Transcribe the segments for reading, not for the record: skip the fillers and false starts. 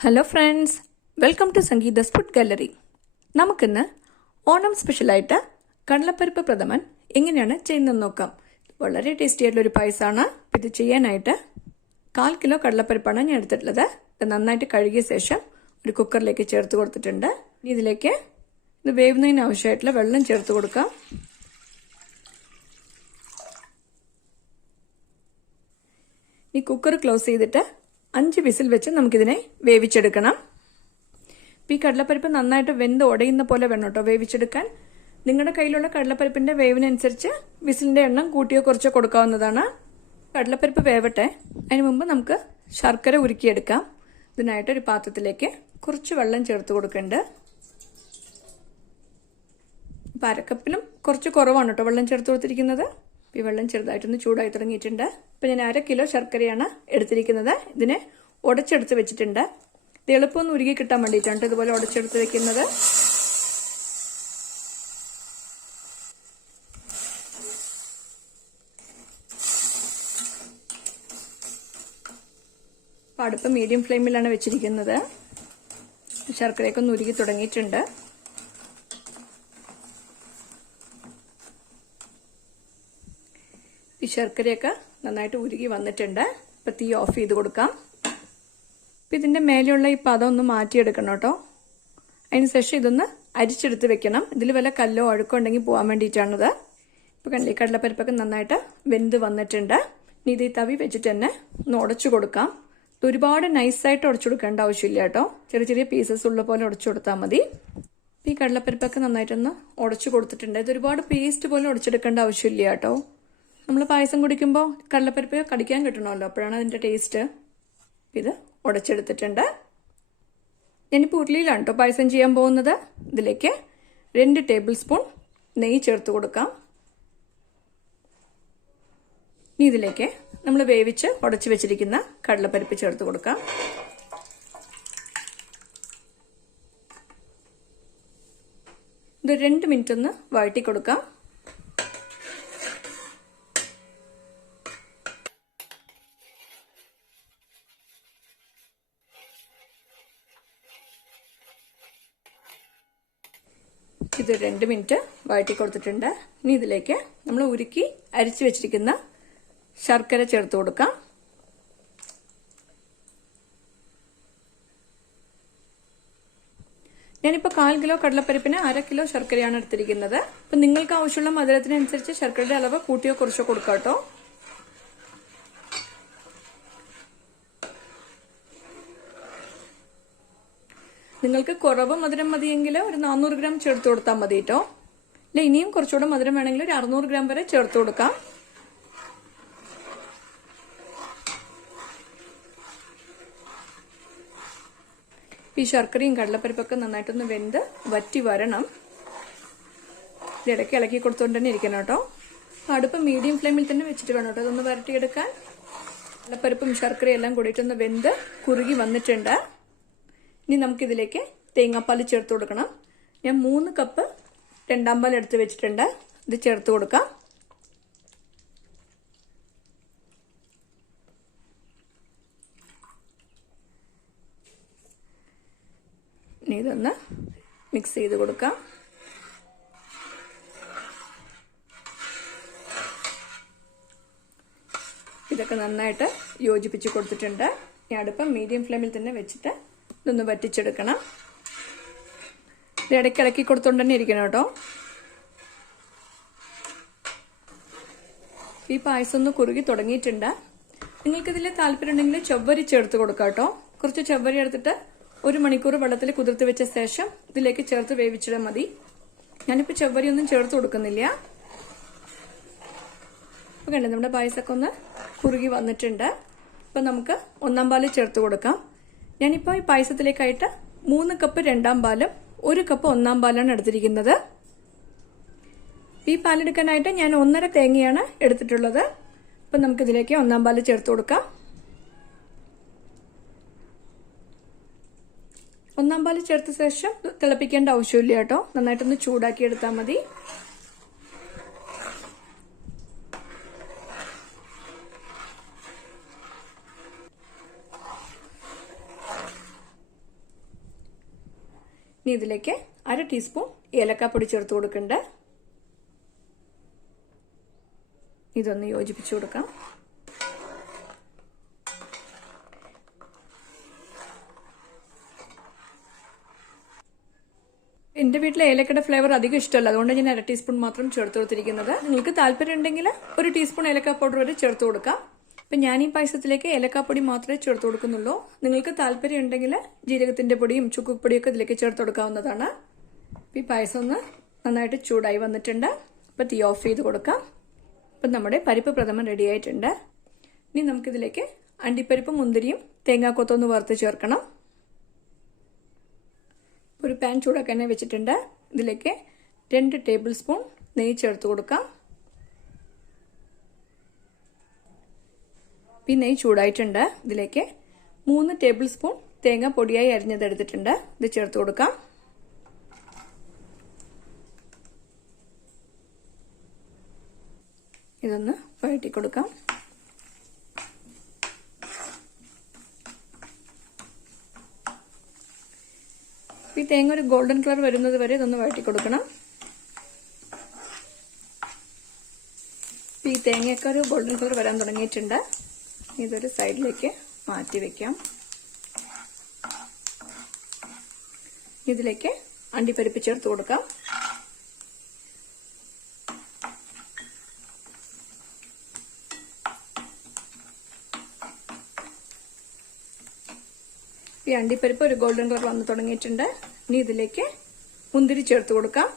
Hello friends, welcome to Sangeetha food gallery. നമുക്കിന്ന് ഓണം സ്പെഷ്യലായിട്ട് കടലപ്പരിപ്പ് പ്രഥമൻ എങ്ങനെയാണ് ചെയ്യുന്നതെന്ന് നോക്കാം. വളരെ ടേസ്റ്റി ആയിട്ടുള്ളൊരു പായസമാണ്. ഇത് ചെയ്യാനായിട്ട് 1/4 കിലോ കടലപ്പരിപ്പാണ് ഞാൻ എടുത്തിട്ടുള്ളത്. ഇത് നന്നായിട്ട് കഴുകിയ ശേഷം ഒരു കുക്കറിലേക്ക് ചേർത്ത് കൊടുത്തിട്ടുണ്ട്. ഇതിലേക്ക് ഇത് വേവുന്നതിന് ആവശ്യമായിട്ടുള്ള വെള്ളം ചേർത്ത് കൊടുക്കാം. ഈ കുക്കർ ക്ലോസ് ചെയ്തിട്ട് 5 വിസിൽ വെച്ച് നമുക്കിതിനെ വേവിച്ചെടുക്കണം. ഈ കടലപ്പരിപ്പ് നന്നായിട്ട് വെന്ത് ഉടയുന്ന പോലെ വേണം കേട്ടോ വേവിച്ചെടുക്കാൻ. നിങ്ങളുടെ കയ്യിലുള്ള കടലപ്പരിപ്പിന്റെ വേവിനനുസരിച്ച് വിസിലിന്റെ എണ്ണം കൂട്ടിയോ കുറച്ചോ കൊടുക്കാവുന്നതാണ്. കടലപ്പരിപ്പ് വേവട്ടെ. അതിന് മുമ്പ് നമുക്ക് ശർക്കര ഉരുക്കിയെടുക്കാം. ഇതിനായിട്ട് ഒരു പാത്രത്തിലേക്ക് കുറച്ച് വെള്ളം ചേർത്ത് കൊടുക്കുന്നുണ്ട്. ഇപ്പം അരക്കപ്പിലും കുറച്ച് കുറവാണ് കേട്ടോ വെള്ളം ചേർത്ത് കൊടുത്തിരിക്കുന്നത്. ഈ വെള്ളം ചെറുതായിട്ടൊന്ന് ചൂടായി തുടങ്ങിയിട്ടുണ്ട്. ഇപ്പം ഞാൻ 1/2 കിലോ ശർക്കരയാണ് എടുത്തിരിക്കുന്നത്. ഇതിനെ ഉടച്ചെടുത്ത് വെച്ചിട്ടുണ്ട്. ഇത് എളുപ്പമൊന്ന് ഉരുകി കിട്ടാൻ വേണ്ടിയിട്ടാണ് ഇതുപോലെ ഉടച്ചെടുത്ത് വെക്കുന്നത്. അപ്പം അടുപ്പ് മീഡിയം ഫ്ലെയിമിലാണ് വെച്ചിരിക്കുന്നത്. ശർക്കരയൊക്കെ ഒന്ന് ഉരുകി തുടങ്ങിയിട്ടുണ്ട്. ഈ ശർക്കരയൊക്കെ നന്നായിട്ട് ഉരുകി വന്നിട്ടുണ്ട്. ഇപ്പം തീ ഓഫ് ചെയ്ത് കൊടുക്കാം. അപ്പം ഇതിൻ്റെ മേലെയുള്ള ഈ പദം ഒന്ന് മാറ്റിയെടുക്കണം കേട്ടോ. അതിനുശേഷം ഇതൊന്ന് അരിച്ചെടുത്ത് വെക്കണം. ഇതിൽ വല്ല കല്ലോ അഴുക്കോ ഉണ്ടെങ്കിൽ പോകാൻ വേണ്ടിയിട്ടാണത്. ഇപ്പോൾ കണ്ടില്ലേ, കടലപ്പരിപ്പൊക്കെ നന്നായിട്ട് വെന്ത് വന്നിട്ടുണ്ട്. ഇനി ഇത് ഈ തവി വെച്ചിട്ട് തന്നെ ഒന്ന് ഉടച്ചു കൊടുക്കാം. ഇത് ഒരുപാട് നൈസായിട്ട് ഉടച്ചു കൊടുക്കേണ്ട ആവശ്യമില്ല കേട്ടോ. ചെറിയ ചെറിയ പീസസ് ഉള്ള പോലെ ഉടച്ചു കൊടുത്താൽ മതി. ഈ കടലപ്പരിപ്പൊക്കെ നന്നായിട്ടൊന്ന് ഉടച്ചു കൊടുത്തിട്ടുണ്ട്. ഇത് ഒരുപാട് പേസ്റ്റ് പോലെ ഉടച്ചെടുക്കേണ്ട ആവശ്യമില്ല കേട്ടോ. നമ്മൾ പായസം കുടിക്കുമ്പോൾ കടലപ്പരിപ്പ് കടിക്കാൻ കിട്ടണമല്ലോ, അപ്പോഴാണ് അതിൻ്റെ ടേസ്റ്റ്. ഇത് ഉടച്ചെടുത്തിട്ടുണ്ട്. ഞാനിപ്പോൾ ഉരുളിയിലാണ് കേട്ടോ പായസം ചെയ്യാൻ പോകുന്നത്. ഇതിലേക്ക് 2 ടേബിൾ സ്പൂൺ നെയ്യ് ചേർത്ത് കൊടുക്കാം. ഇനി ഇതിലേക്ക് നമ്മൾ വേവിച്ച് ഉടച്ചു വെച്ചിരിക്കുന്ന കടലപ്പരിപ്പ് ചേർത്ത് കൊടുക്കാം. ഇത് 2 മിനിറ്റ് ഒന്ന് വഴറ്റി കൊടുക്കാം. ഇത് 2 മിനിറ്റ് വഴറ്റി കൊടുത്തിട്ടുണ്ട്. ഇനി ഇതിലേക്ക് നമ്മൾ ഉരുക്കി അരിച്ചു വെച്ചിരിക്കുന്ന ശർക്കര ചേർത്ത് കൊടുക്കാം. ഞാനിപ്പോൾ 1/4 കിലോ കടലപ്പരിപ്പിന് 1/2 കിലോ ശർക്കരയാണ് എടുത്തിരിക്കുന്നത്. അപ്പം നിങ്ങൾക്ക് ആവശ്യമുള്ള മധുരത്തിനനുസരിച്ച് ശർക്കരയുടെ അളവ് കൂട്ടിയോ കുറച്ചോ കൊടുക്കാം കേട്ടോ. നിങ്ങൾക്ക് കുറവ് മധുരം മതിയെങ്കിൽ ഒരു 400 ഗ്രാം ചേർത്ത് കൊടുത്താൽ മതി കേട്ടോ. അല്ല, ഇനിയും കുറച്ചുകൂടെ മധുരം വേണമെങ്കിൽ ഒരു 600 ഗ്രാം വരെ ചേർത്ത് കൊടുക്കാം. ഈ ശർക്കരയും കടലപ്പരിപ്പൊക്കെ നന്നായിട്ടൊന്ന് വെന്ത് വറ്റി വരണം. ഇടയ്ക്ക് ഇളക്കി കൊടുത്തുകൊണ്ട് തന്നെ ഇരിക്കണം കേട്ടോ. അടുപ്പ് മീഡിയം ഫ്ലെയിമിൽ തന്നെ വെച്ചിട്ട് വേണം കേട്ടോ ഇതൊന്ന് വരട്ടിയെടുക്കാൻ. കടലപ്പരിപ്പും ശർക്കരയും എല്ലാം കൂടിയിട്ടൊന്ന് വെന്ത് കുറുകി വന്നിട്ടുണ്ട്. ഇനി നമുക്കിതിലേക്ക് തേങ്ങാപ്പാൽ ചേർത്ത് കൊടുക്കണം. ഞാൻ 3 കപ്പ് 2-ാം പാൽ എടുത്ത് വെച്ചിട്ടുണ്ട്. ഇത് ചേർത്ത് കൊടുക്കാം. ഇനി ഇതൊന്ന് മിക്സ് ചെയ്ത് കൊടുക്കാം. ഇതൊക്കെ നന്നായിട്ട് യോജിപ്പിച്ച് കൊടുത്തിട്ടുണ്ട്. ഈ അടുപ്പം മീഡിയം ഫ്ലെയിമിൽ തന്നെ വെച്ചിട്ട് ഇതൊന്ന് വറ്റിച്ചെടുക്കണം. ഇത് ഇടയ്ക്ക് ഇളക്കി കൊടുത്തോണ്ട് തന്നെ ഇരിക്കണം കേട്ടോ. ഈ പായസം ഒന്ന് കുറുകി തുടങ്ങിയിട്ടുണ്ട്. നിങ്ങൾക്കിതിൽ താല്പര്യം ഉണ്ടെങ്കിൽ ചവ്വരി ചേർത്ത് കൊടുക്കാം കേട്ടോ. കുറച്ച് ചവ്വരി എടുത്തിട്ട് 1 മണിക്കൂർ വെള്ളത്തിൽ കുതിർത്ത് വെച്ച ശേഷം ഇതിലേക്ക് ചേർത്ത് വേവിച്ചിടാൻ മതി. ഞാനിപ്പോൾ ചവ്വരി ഒന്നും ചേർത്ത് കൊടുക്കുന്നില്ല. അപ്പോൾ കണ്ടേ, നമ്മുടെ പായസമൊക്കെ ഒന്ന് കുറുകി വന്നിട്ടുണ്ട്. അപ്പം നമുക്ക് 1-ാം പാല് ചേർത്ത് കൊടുക്കാം. ഞാനിപ്പോൾ ഈ പായസത്തിലേക്കായിട്ട് 3 കപ്പ് 2-ാം പാലും 1 കപ്പ് 1-ാം പാലാണ് എടുത്തിരിക്കുന്നത്. ഈ പാലെടുക്കാനായിട്ട് ഞാൻ 1.5 തേങ്ങയാണ് എടുത്തിട്ടുള്ളത്. അപ്പം നമുക്കിതിലേക്ക് 1-ാം പാല് ചേർത്ത് കൊടുക്കാം. 1-ാം പാല് ചേർത്ത ശേഷം തിളപ്പിക്കേണ്ട ആവശ്യമില്ല കേട്ടോ. നന്നായിട്ടൊന്ന് ചൂടാക്കി എടുത്താൽ മതി. ഇനി ഇതിലേക്ക് 1/2 ടീസ്പൂൺ ഏലക്കാപ്പൊടി ചേർത്ത് കൊടുക്കുന്നുണ്ട്. ഇതൊന്ന് യോജിപ്പിച്ചു കൊടുക്കാം. എന്റെ വീട്ടിലെ ഏലക്കയുടെ ഫ്ലേവർ അധികം ഇഷ്ടമല്ല, അതുകൊണ്ട് ഞാൻ 1/2 ടീസ്പൂൺ മാത്രം ചേർത്ത് കൊടുത്തിരിക്കുന്നത്. നിങ്ങൾക്ക് താല്പര്യം ഉണ്ടെങ്കിൽ 1 ടീസ്പൂൺ ഏലക്ക പൗഡർ വരെ ചേർത്ത് കൊടുക്കാം. ഇപ്പം ഞാൻ ഈ പായസത്തിലേക്ക് ഏലക്കാപ്പൊടി മാത്രമേ ചേർത്ത് കൊടുക്കുന്നുള്ളൂ. നിങ്ങൾക്ക് താല്പര്യം ഉണ്ടെങ്കിൽ ജീരകത്തിന്റെ പൊടിയും ചുക്കുപൊടിയൊക്കെ ഇതിലേക്ക് ചേർത്ത് കൊടുക്കാവുന്നതാണ്. ഈ പായസം ഒന്ന് നന്നായിട്ട് ചൂടായി വന്നിട്ടുണ്ട്. അപ്പം തീ ഓഫ് ചെയ്ത് കൊടുക്കാം. അപ്പം നമ്മുടെ പരിപ്പ് പ്രഥമൻ റെഡി ആയിട്ടുണ്ട്. ഇനി നമുക്കിതിലേക്ക് അണ്ടിപ്പരിപ്പ്, മുന്തിരിയും തേങ്ങാക്കൊത്തൊന്ന് വറുത്ത് ചേർക്കണം. ഒരു പാൻ ചൂടാക്കാൻ വെച്ചിട്ടുണ്ട്. ഇതിലേക്ക് 2 ടേബിൾ സ്പൂൺ നെയ്യ് ചേർത്ത് കൊടുക്കാം. ഈ നെയ്യ് ചൂടായിട്ടുണ്ട്. ഇതിലേക്ക് 3 ടേബിൾ സ്പൂൺ തേങ്ങ പൊടിയായി അരിഞ്ഞതെടുത്തിട്ടുണ്ട്. ഇത് ചേർത്ത് കൊടുക്കാം. ഇതൊന്ന് വഴറ്റി കൊടുക്കാം. ഈ തേങ്ങ ഒരു ഗോൾഡൻ കളർ വരുന്നത് വരെ ഇതൊന്ന് വഴറ്റി കൊടുക്കണം. ഈ തേങ്ങയൊക്കെ ഒരു ഗോൾഡൻ കളർ വരാൻ തുടങ്ങിയിട്ടുണ്ട്. ഇതൊരു സൈഡിലേക്ക് മാറ്റി വെക്കാം. ഇതിലേക്ക് അണ്ടിപ്പരിപ്പ് ചേർത്ത് കൊടുക്കാം. ഈ അണ്ടിപ്പരിപ്പ് ഒരു ഗോൾഡൻ കളർ വന്ന് തുടങ്ങിയിട്ടുണ്ട്. ഇനി ഇതിലേക്ക് മുന്തിരി ചേർത്ത് കൊടുക്കാം.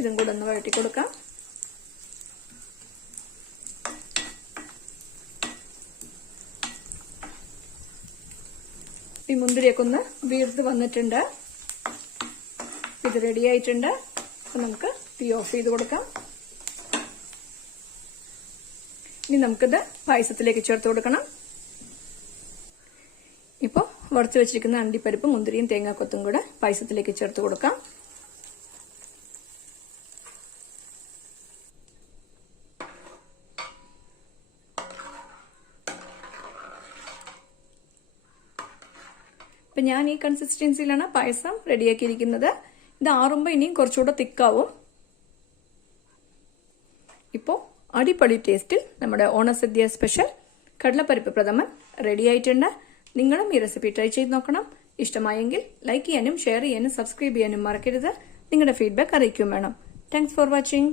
ഇതും കൂടെ ഒന്ന് വഴറ്റി കൊടുക്കാം. ഈ മുന്തിരിയൊക്കെ ഒന്ന് വീർത്ത് വന്നിട്ടുണ്ട്. ഇത് റെഡി ആയിട്ടുണ്ട്. അപ്പൊ നമുക്ക് തീ ഓഫ് ചെയ്ത് കൊടുക്കാം. ഇനി നമുക്കിത് പായസത്തിലേക്ക് ചേർത്ത് കൊടുക്കണം. ഇപ്പോൾ വറുത്ത് വെച്ചിരിക്കുന്ന അണ്ടിപ്പരിപ്പ്, മുന്തിരിയും തേങ്ങാക്കൊത്തും കൂടെ പായസത്തിലേക്ക് ചേർത്ത് കൊടുക്കാം. ഇപ്പൊ ഞാൻ ഈ കൺസിസ്റ്റൻസിയിലാണ് പായസം റെഡിയാക്കിയിരിക്കുന്നത്. ഇത് ആറുമ്പോൾ ഇനിയും കുറച്ചുകൂടെ തിക്കാവും. ഇപ്പോൾ അടിപൊളി ടേസ്റ്റിൽ നമ്മുടെ ഓണസദ്യ സ്പെഷ്യൽ കടലപ്പരിപ്പ് പ്രഥമൻ റെഡി ആയിട്ടുണ്ട്. നിങ്ങളും ഈ റെസിപ്പി ട്രൈ ചെയ്ത് നോക്കണം. ഇഷ്ടമായെങ്കിൽ ലൈക്ക് ചെയ്യാനും ഷെയർ ചെയ്യാനും സബ്സ്ക്രൈബ് ചെയ്യാനും മറക്കരുത്. നിങ്ങളുടെ ഫീഡ്ബാക്ക് അറിയിക്കും വേണം. Thanks for watching.